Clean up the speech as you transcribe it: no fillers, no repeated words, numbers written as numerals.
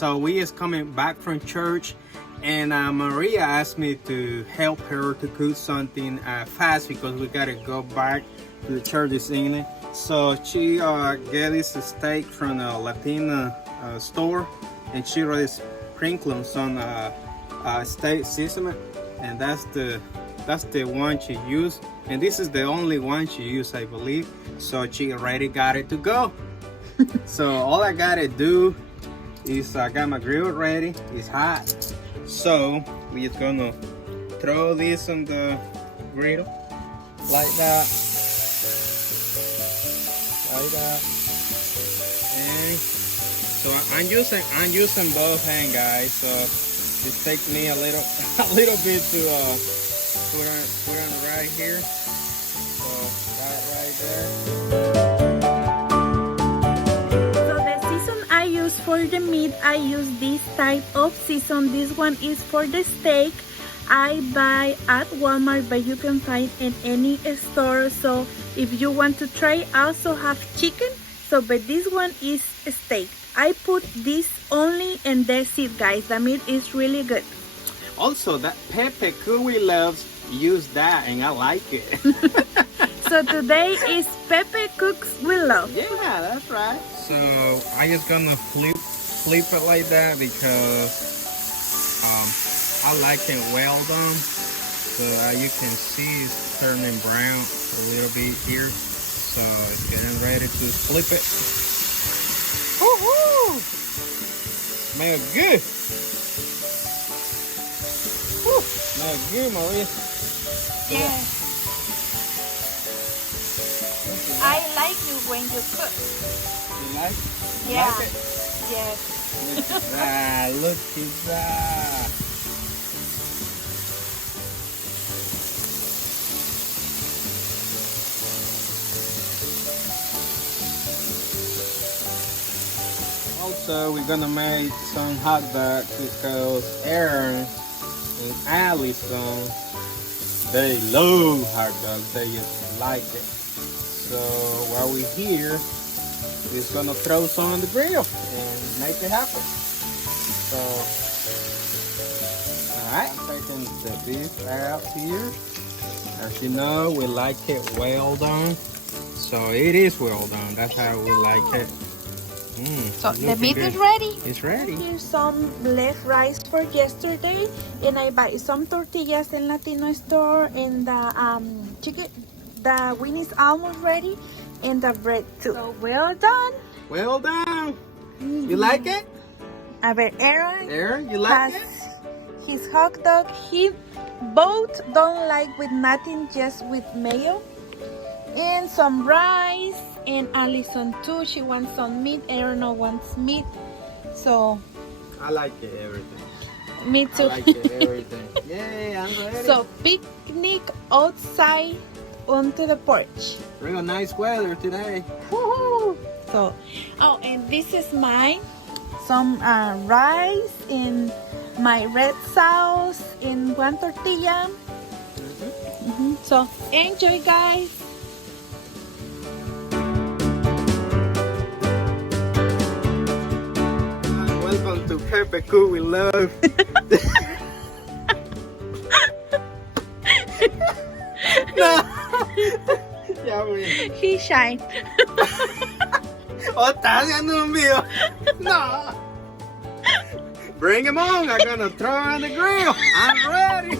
So we is coming back from church, and Maria asked me to help her to cook something fast because we gotta go back to the church this evening. So she get this steak from a Latino store, and she already sprinkled some steak seasoning, and that's the one she used, and this is the only one she used, I believe. So she already got it to go. So all I gotta do is I got my grill ready. It's hot, so we just gonna throw this on the grill like that, and so I'm using both hands, guys. So it takes me a little bit to put on right here. So that right there. For the meat, I use this type of season. This one is for the steak. I buy at Walmart, but you can find in any store. So if you want to try, I also have chicken. So but this one is steak. I put this only, and that's it, guys. The meat is really good. Also, that Pepe Cuy loves use that, and I like it. So today is Pepe Cooks with Love. Yeah, that's right. So I just gonna flip it like that because I like it well done. So you can see it's turning brown a little bit here. So it's getting ready to flip it. Woohoo! Smells good. Woo! Smells good, Maria. Yeah. I like you when you cook. You like it? You Yeah. like it? Yes. Look at that. Look at that. Also, we're gonna make some hot dogs because Aaron and Allison, they love hot dogs. They just like it. So while we're here, we're just gonna throw some on the grill and make it happen. So, alright, I'm taking the beef out here. As you know, we like it well done. So it is well done. That's how we like it. So the meat good. is ready. It's ready. Here's some left rice for yesterday, and I buy some tortillas in Latino store, and the chicken, the wing is almost ready, and the bread too. So well done. Well done. You like it? A ver, Aaron, you like it? His hot dog. He both don't like with nothing, just with mayo, and some rice. And Allison too, she wants some meat. Aaron wants meat. So I like it, everything. me too. I like it, everything. Yay, I'm ready. So picnic outside onto the porch. Real nice weather today. Woohoo! So, oh, and this is mine. Some rice in my red sauce in one tortilla. So enjoy, guys. Welcome to Pepe Cuy with Love. No. Ya voy. He shy. Oh, estás haciendo un video. No. Bring him on. I'm gonna throw on the grill. I'm ready.